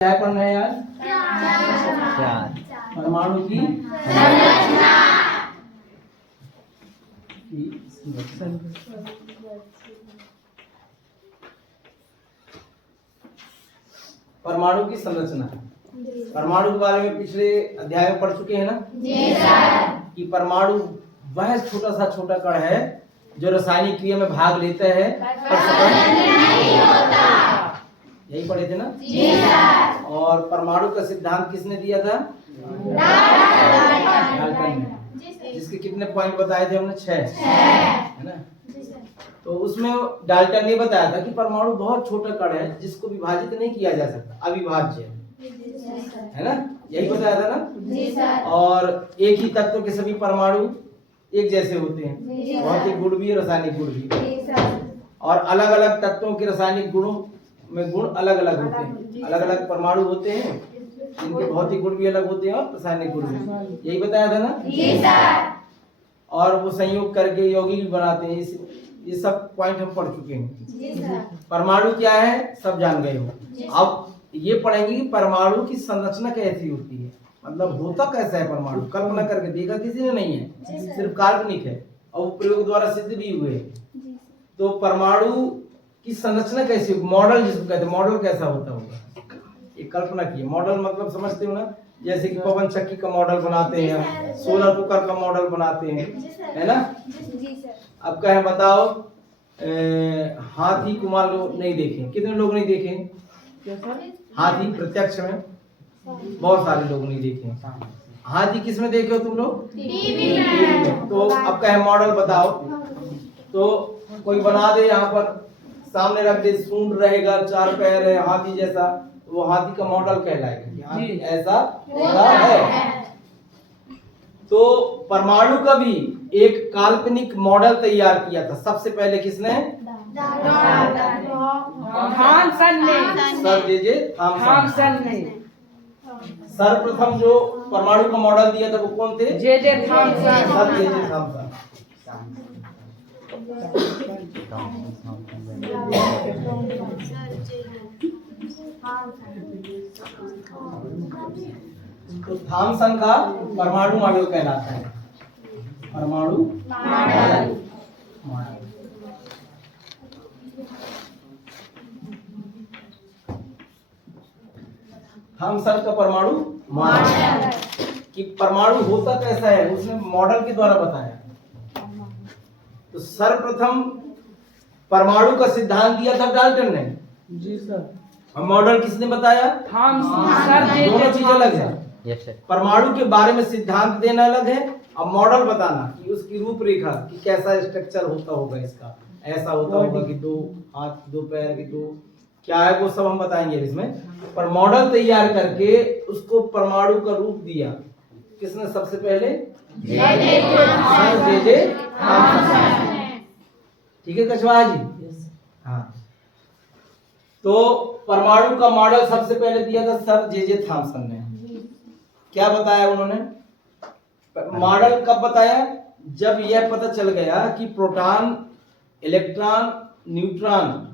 क्या पढ़ रहे हैं आज? परमाणु की परमाणु की संरचना। परमाणु के बारे में पिछले अध्याय में पढ़ चुके हैं ना जी सर। कि परमाणु वह छोटा कण है जो रासायनिक क्रिया में भाग लेता है पर सफल नहीं होता। यही पढ़े थे ना जी सर। और परमाणु का सिद्धांत किसने दिया था? डाल्टन ने। जिसके कितने पॉइंट बताए थे हमने? 6 है ना। तो उसमें डाल्टन ने बताया था कि परमाणु बहुत छोटा कण है जिसको विभाजित नहीं किया जा सकता, अविभाज्य है ना। यही बताया था ना जी सर। और एक ही तत्व के सभी परमाणु एक जैसे होते हैं, भौतिक गुण भी रासायनिक गुण भी, और अलग अलग तत्वों के रासायनिक गुणों में गुण अलग अलग होते हैं। अलग अलग परमाणु होते हैं जिनके भौतिक गुण भी अलग होते हैं और रासायनिक गुण भी। यही बताया था ना जी सर। और वो संयोग करके यौगिक भी बनाते हैं। ये सब पॉइंट हम पढ़ चुके हैं जी सर। परमाणु क्या है सब जान गए हो। अब ये पढ़ेंगे कि परमाणु की संरचना कैसी होती है, मतलब होता कैसा है परमाणु। कल्पना करके देखा किसी ने नहीं है, सिर्फ काल्पनिक है और वो प्रयोग द्वारा सिद्ध भी हुए। तो परमाणु की संरचना कैसी होगी, मॉडल जिसको कहते हैं, मॉडल कैसा होता होगा एक कल्पना की। मॉडल मतलब समझते हो ना, जैसे कि पवन चक्की का मॉडल बनाते हैं, सोलर कुकर का मॉडल बनाते हैं, है ना। अब कहें बताओ, हाथी को मान लो नहीं देखे, कितने लोग नहीं देखे हाथी प्रत्यक्ष में? बहुत सारे लोग नहीं देखे। हाथी किस में देखे हो तुम लोग? टीवी में। तो अब कहें मॉडल बताओ, तो कोई बना दे, यहाँ पर सामने रख दे, सूंड रहेगा, 4 पैर है, हाथी जैसा, वो हाथी का मॉडल कहलाएगा कि हाथी ऐसा होता है। तो परमाणु का भी एक काल्पनिक मॉडल तैयार किया था सबसे पहले किसने? सर जे थॉमसन ने। सर्वप्रथम जो परमाणु का मॉडल दिया था वो कौन थे? J Thomson. Sir J Thomson. तो थॉमसन का परमाणु मॉडल कहलाता है। परमाणु मॉडल। थॉमसन का परमाणु मॉडल कि परमाणु होता कैसा है उसने मॉडल के द्वारा बताया। तो सर्वप्रथम परमाणु का सिद्धांत दिया था डाल्टन ने जी सर। और मॉडल किसने बताया? थॉमसन। दोनों चीज अलग है। परमाणु के बारे में सिद्धांत देना अलग है और मॉडल बताना कि उसकी रूपरेखा कि कैसा स्ट्रक्चर होता होगा, इसका ऐसा होता होगा कि 2 हाथ 2 पैर की 2 क्या है वो सब हम बताएंगे इसमें। पर मॉडल तैयार करके उसको परमाणु का रूप दिया किसने सबसे पहले? J Thomson. ठीक है कछवाहा जी। हाँ, तो परमाणु का मॉडल सबसे पहले दिया था सर जे थॉमसन ने। क्या बताया उन्होंने? मॉडल कब बताया? जब यह पता चल गया कि प्रोटॉन, इलेक्ट्रॉन, न्यूट्रॉन,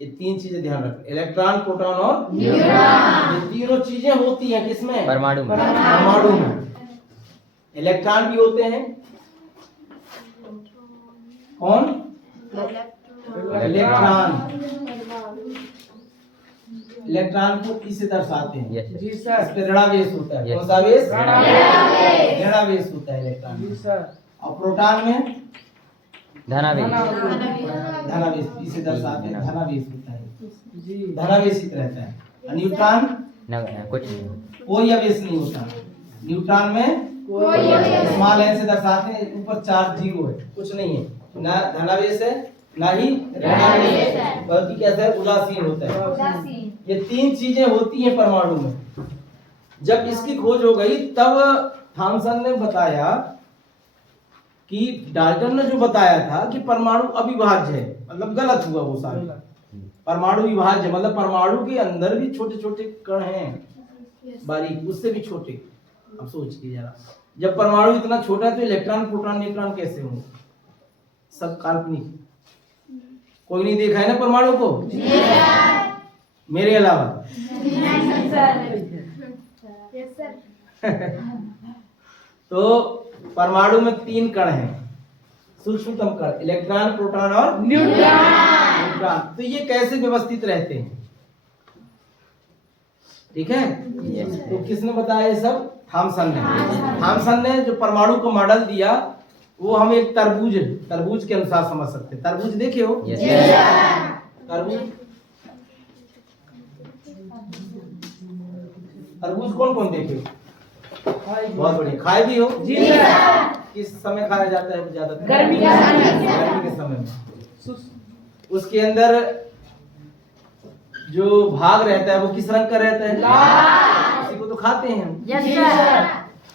ये 3 चीजें ध्यान रखें, इलेक्ट्रॉन, प्रोटॉन और न्यूट्रॉन, ये तीनों चीजें होती हैं किसमें? परमाणु में। परमाणु में इलेक्ट्रॉन भी होते हैं। कौन? इलेक्ट्रॉन। इलेक्ट्रॉन को किससे दर्शाते हैं जी सर? इस पे ऋणावेश होता है। कौन सा आवेश? ऋणावेश होता है इलेक्ट्रॉन जी सर। और प्रोटॉन में धनावेश। धनावेश इसे दर्शाते हैं, धनावेश होता है जी, धनावेशित रहता है। और न्यूट्रॉन कुछ कोई आवेश नहीं होता। न्यूट्रॉन में कोई आवेश, स्मॉल n से दर्शाते हैं, ऊपर 4 जीरो है, कुछ नहीं है, ना धनावेश है ना ही ऋणावेश है, बल्कि कैसा है? उदासीन होता है। ये 3 चीजें होती हैं परमाणु में। जब इसकी खोज हो गई तब थॉमसन ने बताया कि डाल्टन ने जो बताया था कि परमाणु अविभाज्य है, मतलब गलत हुआ वो सारा। परमाणु विभाज्य मतलब परमाणु के अंदर भी छोटे छोटे कण हैं, बारीक, उससे भी छोटे। अब सोचिए जरा, जब परमाणु इतना छोटा है तो इलेक्ट्रॉन, प्रोटॉन, न्यूट्रॉन कैसे होंगे? सब काल्पनिक। कोई नहीं देखा है ना परमाणु को, मेरे अलावा? तो परमाणु में 3 कण हैं, सूक्ष्मतम कण, इलेक्ट्रॉन, प्रोटॉन और न्यूट्रॉन। तो ये कैसे व्यवस्थित रहते हैं? ठीक है। तो किसने बताया ये सब? थॉमसन ने। थॉमसन ने जो परमाणु को मॉडल दिया वो हम एक तरबूज के अनुसार समझ सकते हैं। तरबूज देखे हो? तरबूज कौन कौन देखे हो? बहुत बढ़िया। खाए भी हो? किस समय खाया जाता है ज्यादातर? गर्मी के समय में। उसके अंदर जो भाग रहता है वो किस रंग का रहता है? लाल। उसी को तो खाते हैं हम।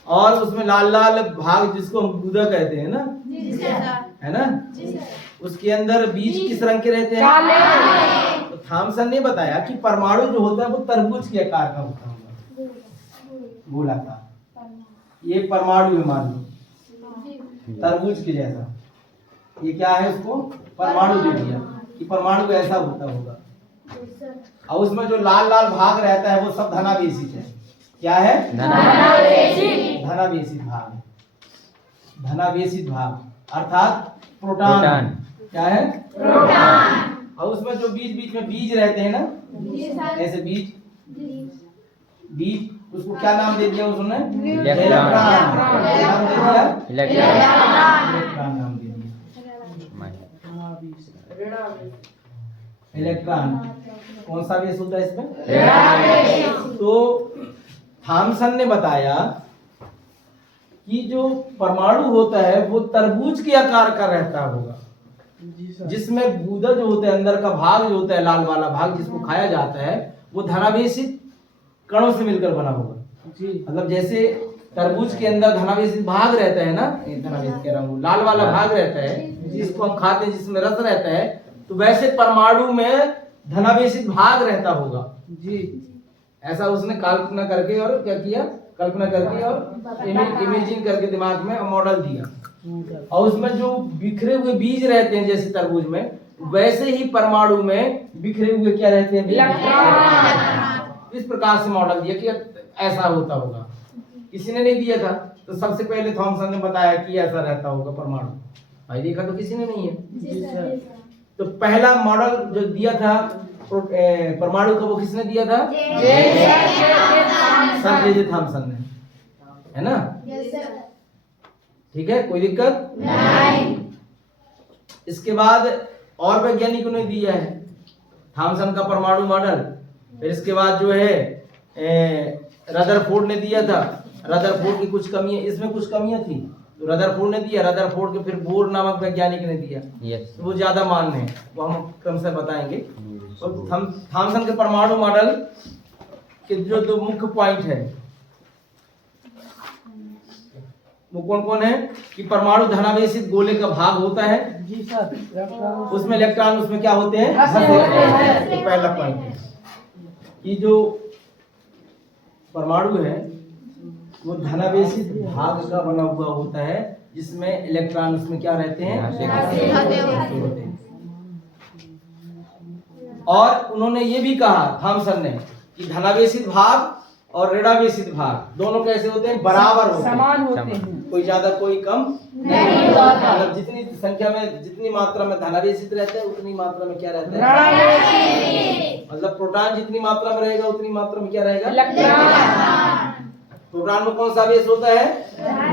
और उसमें लाल लाल भाग जिसको हम गूदा कहते हैं ना, है ना? उसके अंदर बीज किस रंग के रहते हैं? तो थॉमसन ने बताया कि परमाणु जो होता है वो तरबूज के आकार का होता है, गोलाकार। ये परमाणु है, मान लो तरबूज के जैसा। ये क्या है? उसको परमाणु दे दिया कि परमाणु ऐसा होता होगा। और उसमें जो लाल लाल भाग रहता है वो सब धनावेशित है। क्या है? धनावेशित भाग। धनावेशित भाग अर्थात प्रोटॉन। क्या है? प्रोटॉन। और उसमें जो बीच बीच में बीज रहते हैं ना, ऐसे बीज, उसको क्या नाम दे दिया उसने? इलेक्ट्रॉन नाम दे दिया। इलेक्ट्रॉन कौन सा बेस होता है इसमें? तो थॉमसन ने बताया कि जो परमाणु होता है वो तरबूज के आकार का रहता होगा, जिसमें गूदा जो होता है, अंदर का भाग जो होता है, लाल वाला भाग जिसको खाया जाता है, वो धनावेशित कणों से मिलकर बना होगा। मतलब जैसे तरबूज के अंदर धनावेशित भाग रहता है ना, धनावेशित कह रहा हूँ, लाल वाला भाग रहता है जिसको हम खाते हैं, जिसमें रस रहता है, तो वैसे परमाणु में धनावेशित भाग रहता होगा जी। ऐसा उसने कल्पना करके और क्या किया? कल्पना करके और इमेजिन करके दिमाग में मॉडल दिया। और उसमें जो बिखरे हुए बीज रहते हैं जैसे तरबूज में, वैसे ही परमाणु में बिखरे हुए क्या रहते हैं? इस प्रकार से मॉडल दिया कि ऐसा होता होगा। किसी ने नहीं दिया था, तो सबसे पहले थॉमसन ने बताया कि ऐसा रहता होगा परमाणु। भाई देखा तो किसी ने नहीं है। तो पहला मॉडल जो दिया था परमाणु का, वो किसने दिया था? सर जे थॉमसन ने, है ना? ठीक है, कोई दिक्कत नहीं। इसके बाद और वैज्ञानिकों ने दिया है थॉमसन का परमाणु मॉडल। फिर इसके बाद जो है रदरफोर्ड ने दिया था। रदरफोर्ड की कुछ कमियां, इसमें कुछ कमियां थी, तो रदरफोर्ड ने दिया। रदरफोर्ड के फिर बोर नामक वैज्ञानिक ने दिया। तो वो ज्यादा मान्य है, वो हम क्रमशः बताएंगे। तो थॉमसन के परमाणु मॉडल के जो 2 मुख्य पॉइंट है वो कौन कौन है? कि परमाणु धनावेशित गोले का भाग होता है जी सर, उसमें इलेक्ट्रॉन उसमें क्या होते हैं? तो पहला पॉइंट है कि जो परमाणु है वो धनावेशित भाग का बना हुआ होता है, जिसमें इलेक्ट्रॉन उसमें क्या रहते हैं? और उन्होंने ये भी कहा थॉमसन ने कि धनावेशित भाग और ऋणावेशित भाग दोनों कैसे होते हैं? बराबर होते हैं, समान होते हैं। कोई ज्यादा कोई कम नहीं होता। मतलब जितनी संख्या में, जितनी मात्रा में धनावेशित रहता है, उतनी मात्रा में क्या रहता है? मतलब प्रोटॉन जितनी मात्रा में रहेगा उतनी मात्रा में क्या रहेगा? इलेक्ट्रॉन। प्रोटॉन में कौन सा बेस होता है?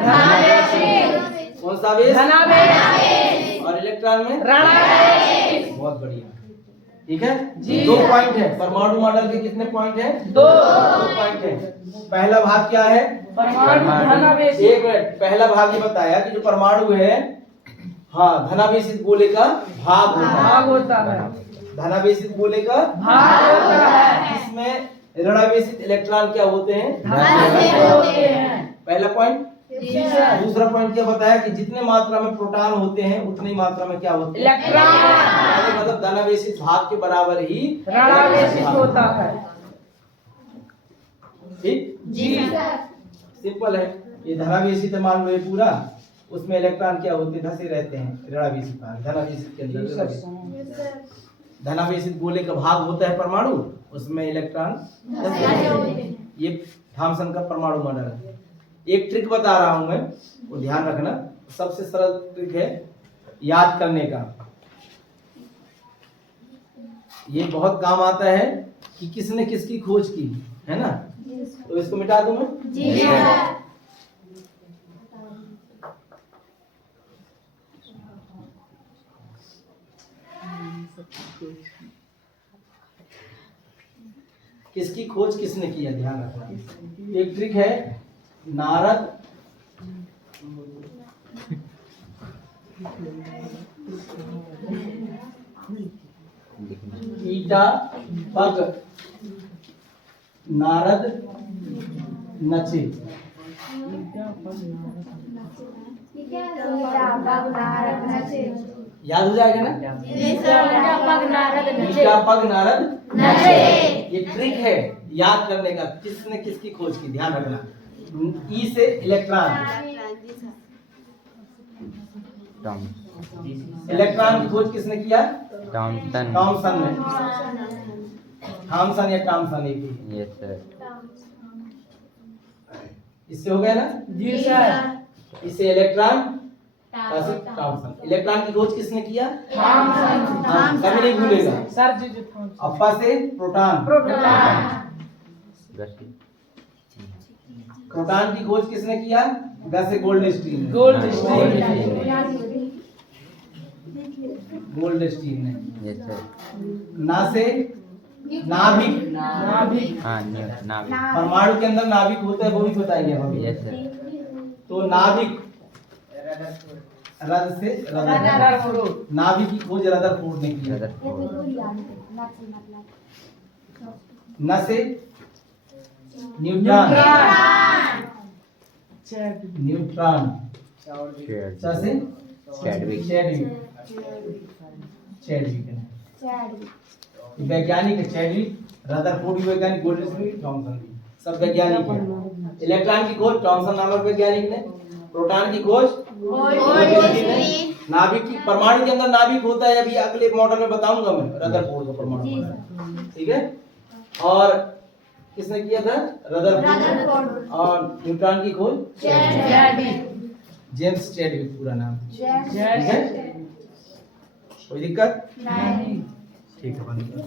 धनावेशित। कौन सा बेस? धनावेशित। और इलेक्ट्रॉन में ऋणावेशित। बहुत बढ़िया, ठीक है जी। 2 पॉइंट है परमाणु मॉडल के। कितने पॉइंट है? 2 पॉइंट है। पहला भाग क्या है? परमाणु धनावेशित। 1 मिनट, पहला भाग ये बताया कि जो परमाणु है, हाँ, धनावेशित गोले का भाग होता है। धनावेशित गोले का भाग होता है। इसमें ऋणावेशित इलेक्ट्रॉन क्या होते हैं? पहला पॉइंट। दूसरा पॉइंट क्या बताया? कि जितने मात्रा में प्रोटॉन होते हैं उतनी मात्रा में क्या होते हैं? इलेक्ट्रॉन। मतलब धनावेशित भाग के बराबर ही ऋणावेशित होता है। ठीक जी, सिंपल है। ये धनावेशित है, मान लो ये पूरा, उसमें इलेक्ट्रॉन क्या होते हैं? धसे रहते हैं। ऋणावेशित भाग धनावेशित के अंदर, धनावेशित गोले का भाग होता है परमाणु, उसमें इलेक्ट्रॉन 10। ये थॉमसन का परमाणु मॉडल है। एक ट्रिक बता रहा हूं मैं, वो ध्यान रखना। सबसे सरल ट्रिक है याद करने का। ये बहुत काम आता है कि किसने किसकी खोज की, है ना। तो इसको मिटा दूं मैं? जी सर। किसकी खोज किसने किया, ध्यान रखना। एक ट्रिक है, नारद ईटा पग नारद नचे। याद हो जाएगा ना? ईटा पग नारद नचे। ये ट्रिक है याद करने का, किसने किसकी खोज की, ध्यान रखना। ई से इलेक्ट्रॉन, इलेक्ट्रॉन की खोज किसने किया? टॉमसन। टॉमसन ने। थॉमसन या टॉमसन एक ही। Yes sir. इससे हो गया ना? जी सर। इससे इलेक्ट्रॉन टॉमसन। इलेक्ट्रॉन की खोज किसने किया? थॉमसन। कभी नहीं भूलेगा सर जी जी। अप्पा से प्रोटॉन। प्रोटॉन की खोज किसने किया? ग से गोल्डस्टीन। गोल्डस्टीन ने। Yes sir. ना से नाभिक। हाँ नाभिक। परमाणु के अंदर नाभिक होता है, वो भी बताएंगे हम अभी। Yes sir. तो नाभिक, रद से रदरफोर्ड। नाभिक की खोज रदरफोर्ड ने की। न से न्यूट्रॉन। न्यूट्रॉन। च से चैडविक। चैडविक ने। वैज्ञानिक है चैडविक, रदरफोर्ड भी वैज्ञानिक, गोल्डस्टीन भी, थॉमसन भी, सब वैज्ञानिक है। इलेक्ट्रॉन की खोज टॉमसन नामक वैज्ञानिक ने। प्रोटॉन की खोज गोल्डस्टीन ने। नाभिक की, परमाणु के अंदर नाभिक होता है, अभी अगले मॉडल में बताऊंगा मैं, रदरफोर्ड का परमाणु मॉडल, ठीक है। और किसने किया था? रदरफोर्ड। और न्यूट्रॉन की खोज जेम्स चैडविक पूरा नाम, ठीक है। कोई दिक्कत? नहीं। ठीक है, बंद करो।